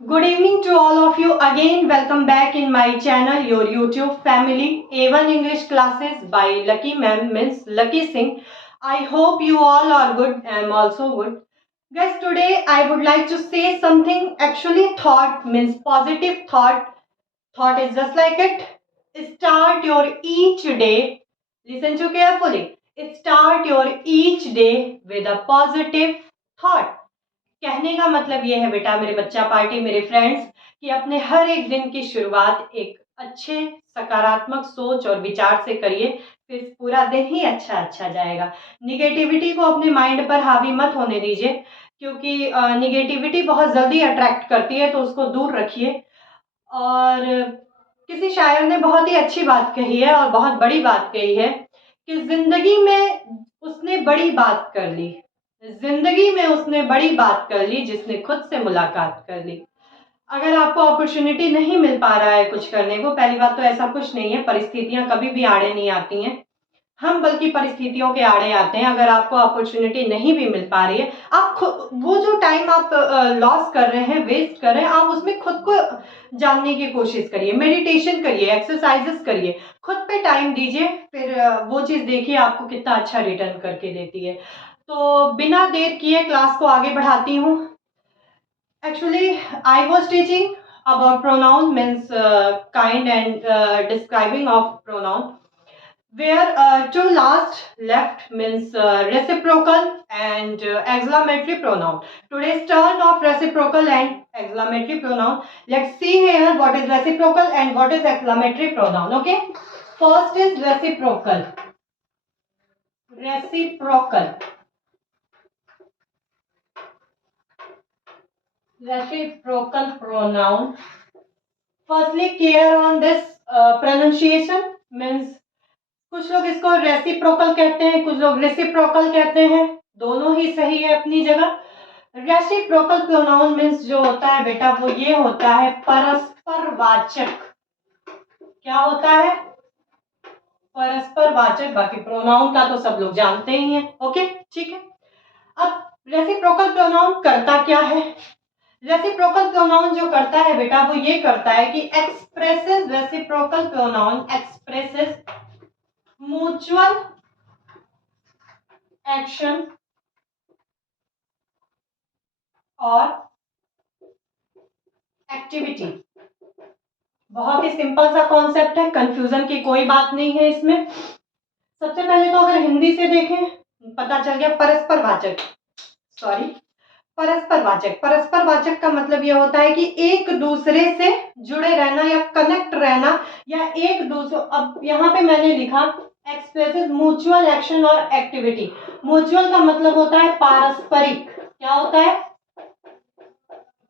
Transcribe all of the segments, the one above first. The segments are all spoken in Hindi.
Good evening to all of you again. Welcome back in my channel, your YouTube family, A1 English classes by Lucky Ma'am, means Lucky Singh. I hope you all are good. I am also good. Guys, today I would like to say something. Actually, thought means positive thought. Thought is just like it. Start your each day. Listen to carefully. Start your each day with a positive thought. कहने का मतलब ये है बेटा, मेरे बच्चा पार्टी, मेरे फ्रेंड्स, कि अपने हर एक दिन की शुरुआत एक अच्छे सकारात्मक सोच और विचार से करिए, फिर पूरा दिन ही अच्छा अच्छा जाएगा। निगेटिविटी को अपने माइंड पर हावी मत होने दीजिए, क्योंकि निगेटिविटी बहुत जल्दी अट्रैक्ट करती है, तो उसको दूर रखिए। और किसी शायर ने बहुत ही अच्छी बात कही है और बहुत बड़ी बात कही है कि जिंदगी में उसने बड़ी बात कर ली, जिंदगी में उसने बड़ी बात कर ली जिसने खुद से मुलाकात कर ली। अगर आपको अपॉर्चुनिटी नहीं मिल पा रहा है कुछ करने को, पहली बात तो ऐसा कुछ नहीं है, परिस्थितियां कभी भी आड़े नहीं आती हैं, हम बल्कि परिस्थितियों के आड़े आते हैं। अगर आपको अपॉर्चुनिटी नहीं भी मिल पा रही है, आप वो जो टाइम आप लॉस कर रहे हैं, वेस्ट कर रहे हैं, आप उसमें खुद को जानने की कोशिश करिए, मेडिटेशन करिए, एक्सरसाइजेस करिए, खुद पे टाइम दीजिए, फिर वो चीज़ देखिए आपको कितना अच्छा रिटर्न करके देती है। तो बिना देर किए क्लास को आगे बढ़ाती हूँ। Actually I was teaching about pronoun means kind and describing of pronoun, where two last left means reciprocal and exclamatory pronoun. Today's turn of reciprocal and exclamatory pronoun. Let's see here what is reciprocal and what is exclamatory pronoun. Okay, first is reciprocal. Reciprocal. Reciprocal pronoun. Firstly, care on this pronunciation means कुछ लोग इसको रेसिप्रोकल कहते हैं, कुछ लोग रेसिप्रोकल कहते हैं, दोनों ही सही है अपनी जगह। रेसिप्रोकल प्रोनाउन मीन्स जो होता है बेटा, वो ये होता है परस्पर वाचक। क्या होता है? परस्पर वाचक। बाकी प्रोनाउन का तो सब लोग जानते ही हैं। ओके, ठीक है। अब रेसिप्रोकल प्रोनाउन करता क्या है? रेसिप्रोकल प्रोनाउन जो करता है बेटा, वो ये करता है कि expresses, reciprocal pronoun expresses mutual action और एक्टिविटी। बहुत ही सिंपल सा कॉन्सेप्ट है, कंफ्यूजन की कोई बात नहीं है इसमें। सबसे पहले तो अगर हिंदी से देखें, पता चल गया परस्पर वाचक, सॉरी, परस्पर वाचक। परस्पर वाचक का मतलब यह होता है कि एक दूसरे से जुड़े रहना या कनेक्ट रहना, या एक दूसरे, अब यहाँ पे मैंने लिखा एक्सप्रेसेस म्यूचुअल एक्शन और एक्टिविटी। म्यूचुअल का मतलब होता है पारस्परिक। क्या होता है?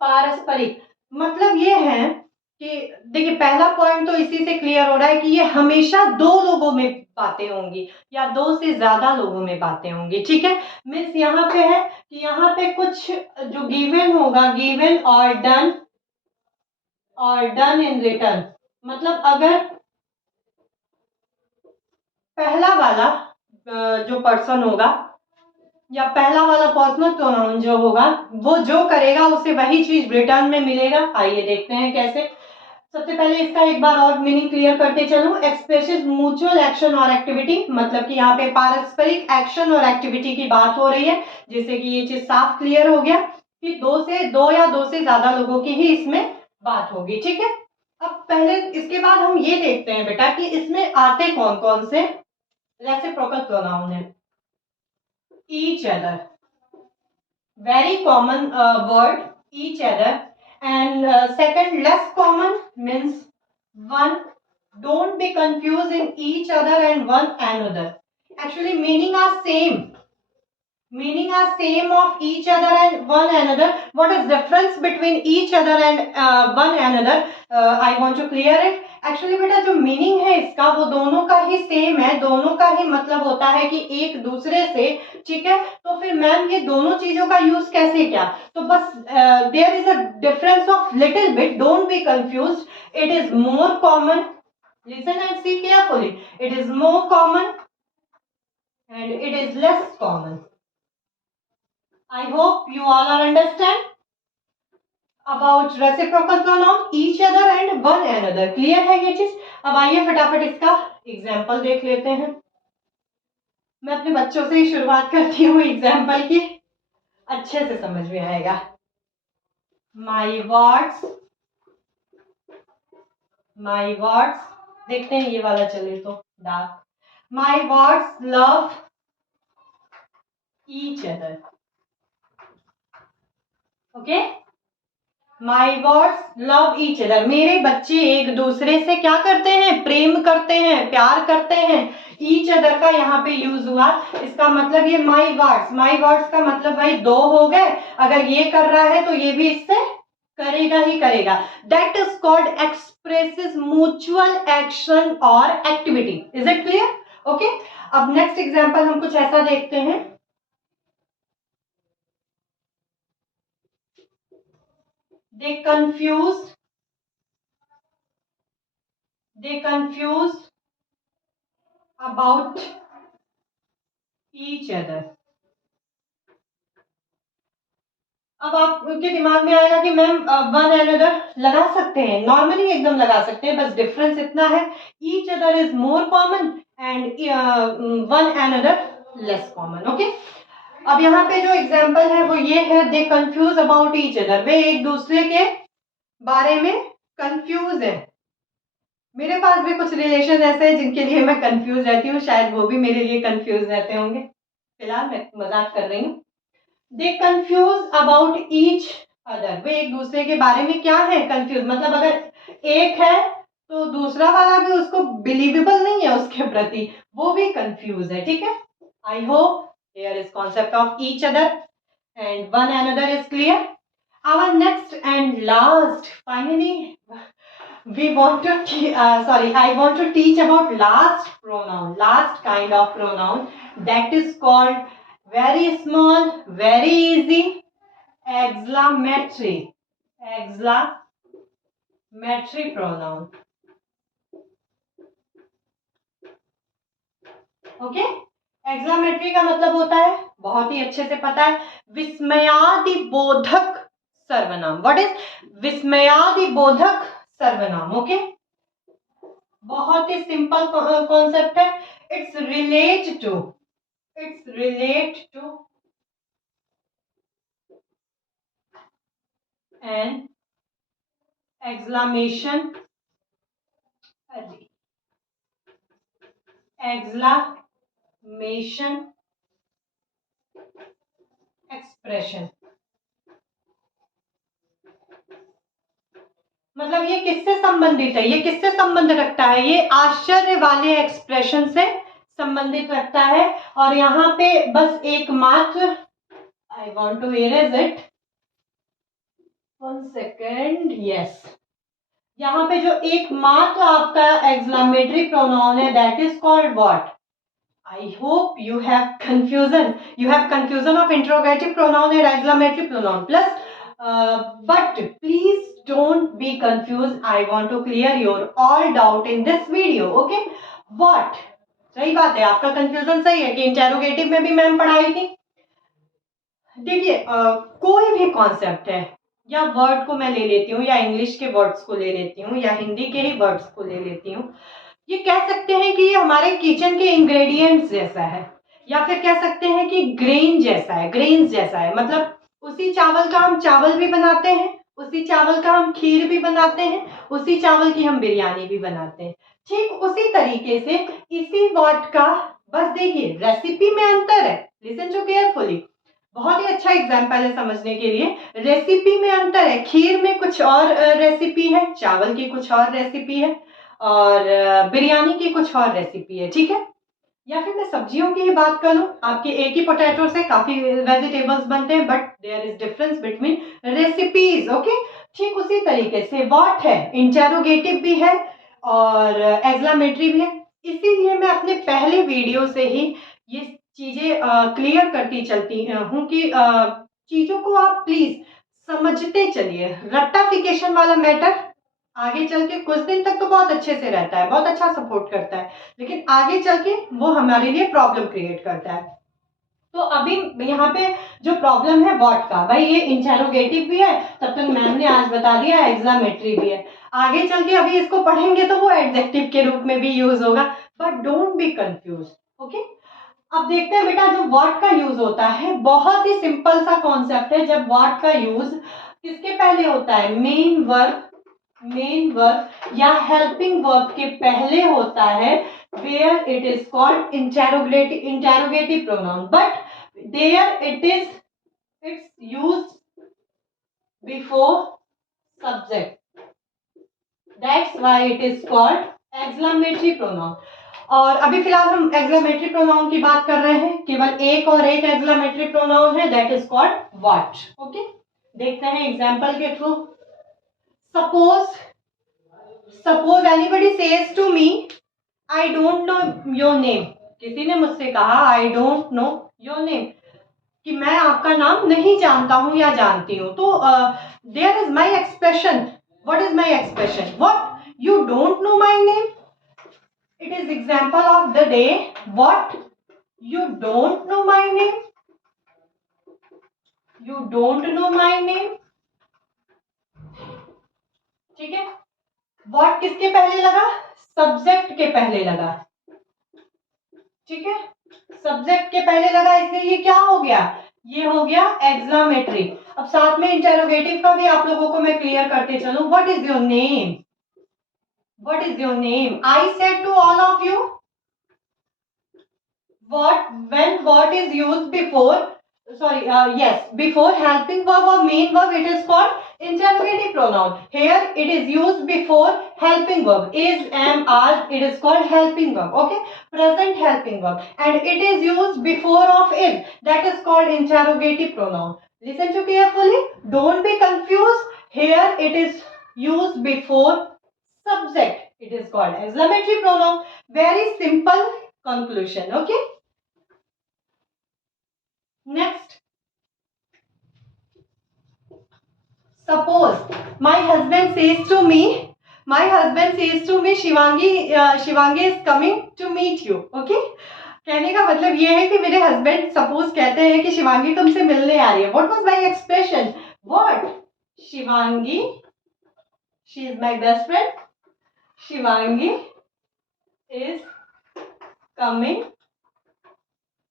पारस्परिक। मतलब ये है कि देखिए, पहला पॉइंट तो इसी से क्लियर हो रहा है कि ये हमेशा दो लोगों में बातें होंगी या दो से ज्यादा लोगों में बातें होंगी। ठीक है, मीन्स यहाँ पे है कि यहाँ पे कुछ जो गिवन होगा, गिवन और डन इन रिटर्न। मतलब अगर पहला वाला जो पर्सन होगा या पहला वाला पर्सनल प्रोनाउन जो होगा, वो जो करेगा उसे वही चीज रिटर्न में मिलेगा। आइए देखते हैं कैसे। सबसे पहले इसका एक बार और मीनिंग क्लियर करते चलूं। एक्सप्रेसेस म्यूचुअल एक्शन और एक्टिविटी, मतलब कि यहाँ पे पारस्परिक एक्शन और एक्टिविटी की बात हो रही है, जिससे कि ये चीज साफ क्लियर हो गया कि दो या दो से ज्यादा लोगों की ही इसमें बात होगी। ठीक है, अब पहले इसके बाद हम ये देखते हैं बेटा कि इसमें आते कौन कौन से रेसिप्रोकल प्रोनाउन है। Each other, very common word, each other. And second, less common means one. Don't be confused in each other and one another. Actually meaning are same, meaning are same of each other and one another. What is difference between each other and one another? I want to clear it. Actually बेटा जो मीनिंग है इसका, वो दोनों का ही सेम है, दोनों का ही मतलब होता है कि एक दूसरे से। ठीक है, तो फिर मैम ये दोनों चीजों का यूज कैसे किया? तो बस there is a difference of little bit, don't be confused. It is more common, listen and see carefully, it is more common and it is less common. I hope you all are understand. About reciprocal pronoun each other and one another. Clear है ये चीज? अब आइए फटाफट इसका एग्जाम्पल देख लेते हैं। मैं अपने बच्चों से ही शुरुआत करती हूँ एग्जाम्पल की, अच्छे से समझ में आएगा। माई वर्ड्स, माई वर्ड्स, देखते हैं ये वाला चले तो dark. My words love each other. Okay, my words love each other. मेरे बच्चे एक दूसरे से क्या करते हैं? प्रेम करते हैं, प्यार करते हैं। ईच अदर का यहाँ पे यूज हुआ, इसका मतलब ये माई वर्ड्स, माई वर्ड्स का मतलब भाई दो हो गए। अगर ये कर रहा है तो ये भी इससे करेगा ही करेगा। That is called expresses mutual action और activity. Is it clear? Okay, अब नेक्स्ट एग्जांपल हम कुछ ऐसा देखते हैं। They confuse about each other। अब आपके दिमाग में आएगा कि मैम वन अनदर लगा सकते हैं, नॉर्मली एकदम लगा सकते हैं, बस डिफरेंस इतना है each other is more common and one another less common. Okay, अब यहाँ पे जो एग्जाम्पल है वो ये है, दे कंफ्यूज अबाउट ईच अदर। वे एक दूसरे के बारे में कंफ्यूज है। मेरे पास भी कुछ रिलेशन ऐसे हैं जिनके लिए मैं कंफ्यूज रहती हूँ, शायद वो भी मेरे लिए कंफ्यूज रहते होंगे। फिलहाल मैं मजाक कर रही हूँ। दे कंफ्यूज अबाउट ईच अदर। वे एक दूसरे के बारे में क्या है? कंफ्यूज। मतलब अगर एक है तो दूसरा वाला भी उसको बिलीवेबल नहीं है उसके प्रति, वो भी कंफ्यूज है। ठीक है, I hope here is concept of each other and one another is clear. Our next and last, finally we want to I want to teach about last pronoun, last kind of pronoun, that is called very small, very easy, exclamatory, exclamatory pronoun। Okay, exclamatory का मतलब होता है, बहुत ही अच्छे से पता है, विस्मयादिबोधक सर्वनाम। व्हाट इज विस्मयादिबोधक सर्वनाम? ओके, बहुत ही सिंपल कॉन्सेप्ट है। It's relate to an exclamation, expression. मतलब ये किससे संबंधित है? ये किससे संबंध रखता है? ये आश्चर्य वाले एक्सप्रेशन से संबंधित रखता है। और यहाँ पे बस एकमात्र, I want to erase it, 1 second, yes, यहाँ पे जो एकमात्र आपका एक्सक्लेमेटरी प्रोनाउन है, that is called what? I hope you have confusion of interrogative pronoun and exclamatory pronoun plus, but please don't be confused. I want to clear your all doubt in this video. Okay, what? सही बात है, आपका कंफ्यूजन सही है कि इंटेरोगेटिव में भी मैम पढ़ाई थी। देखिए, कोई भी कॉन्सेप्ट है, या वर्ड को मैं ले लेती हूँ, या इंग्लिश के वर्ड्स को ले लेती हूँ, या हिंदी के ही वर्ड्स को ले लेती हूँ, ये कह सकते हैं कि ये हमारे किचन के इंग्रेडिएंट्स जैसा है, या फिर कह सकते हैं कि ग्रेन जैसा है, ग्रेन्स जैसा है। मतलब उसी चावल का हम चावल भी बनाते हैं, उसी चावल का हम खीर भी बनाते हैं, उसी चावल की हम बिरयानी भी बनाते हैं। ठीक उसी तरीके से इसी वर्ड का, बस देखिए रेसिपी में अंतर है। लिसन टू केयरफुली, बहुत ही अच्छा एग्जाम्पल है समझने के लिए। रेसिपी में अंतर है, खीर में कुछ और रेसिपी है, चावल की कुछ और रेसिपी है, और बिरयानी की कुछ और रेसिपी है। ठीक है, या फिर मैं सब्जियों की ही बात करूं, आपके एक ही पोटैटो से काफी वेजिटेबल्स बनते हैं, but there is difference between recipes. Okay, ठीक उसी तरीके से व्हाट है, इंटेरोगेटिव भी है और एक्सक्लेमेटरी भी है। इसीलिए मैं अपने पहले वीडियो से ही ये चीजें क्लियर करती चलती हूँ कि चीजों को आप प्लीज समझते चलिए। रट्टाफिकेशन वाला मैटर आगे चल के कुछ दिन तक तो बहुत अच्छे से रहता है, बहुत अच्छा सपोर्ट करता है, लेकिन आगे चल के वो हमारे लिए प्रॉब्लम क्रिएट करता है। तो अभी यहाँ पे जो प्रॉब्लम है व्हाट का, भाई ये इंटेरोगेटिव भी है, तब तक मैम ने आज बता दिया एक्सक्लेमेटरी भी है, आगे चल के अभी इसको पढ़ेंगे तो वो एडजेक्टिव के रूप में भी यूज होगा, but don't be confuse. Okay, अब देखते हैं बेटा जो व्हाट का यूज होता है, बहुत ही सिंपल सा कॉन्सेप्ट है। जब व्हाट का यूज किसके पहले होता है, मेन वर्ब या हेल्पिंग वर्ब के पहले होता है, where it is called interrogative pronoun, but there it's used before subject, that's why it is called exclamatory pronoun। और अभी फिलहाल हम एक्सक्लेमेटरी प्रोनाउन की बात कर रहे हैं, केवल एक और एक एक्सक्लेमेटरी प्रोनाउन है, that is called what. Okay, देखते हैं एग्जांपल के थ्रू। Suppose anybody says to me I don't know your name, किसी ने मुझसे कहा I don't know your name, कि मैं आपका नाम नहीं जानता हूं या जानती हूं, तो there is my expression, what is my expression, what you don't know my name, it is example of the day, what you don't know my name, you don't know my name। ठीक है, what किसके पहले लगा, सब्जेक्ट के पहले लगा, ठीक है, सब्जेक्ट के पहले लगा, इसलिए ये क्या हो गया, ये हो गया एक्सक्लेमेटरी। अब साथ में इंटेरोगेटिव का भी आप लोगों को मैं क्लियर करते चलूं, what is your name, what is your name, I said to all of you, what is used before, before helping verb or main verb, it is called interrogative pronoun, here it is used before helping verb, is, am, are, it is called helping verb, okay, present helping verb, and it is used before of is, that is called interrogative pronoun। Listen to carefully, don't be confused, here it is used before subject, it is called exclamatory pronoun, very simple conclusion। okay, next, suppose my husband says to me Shivangi is coming to meet you। okay, कहने का मतलब ये है कि मेरे हस्बैंड सपोज कहते हैं कि शिवांगी तुमसे मिलने आ रही है, what was my expression, what, Shivangi, she is my best friend, Shivangi is coming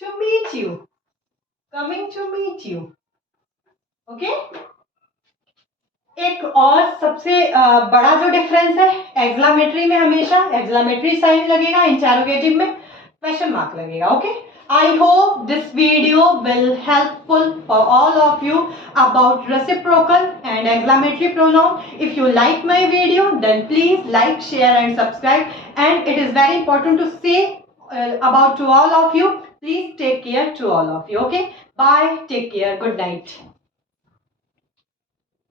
to meet you, coming to meet you। okay, एक और सबसे बड़ा जो डिफरेंस है, एक्सक्लेमेटरी में हमेशा एक्सक्लेमेटरी साइन लगेगा, इंटेरोगेटिव में क्वेश्चन मार्क लगेगा। Okay, I hope this video will helpful for all of you about reciprocal and exclamatory pronoun। If you like my video, then please like, share and subscribe, and it is very important to say about to all of you, please take care to all of you। okay, bye, take care, good night।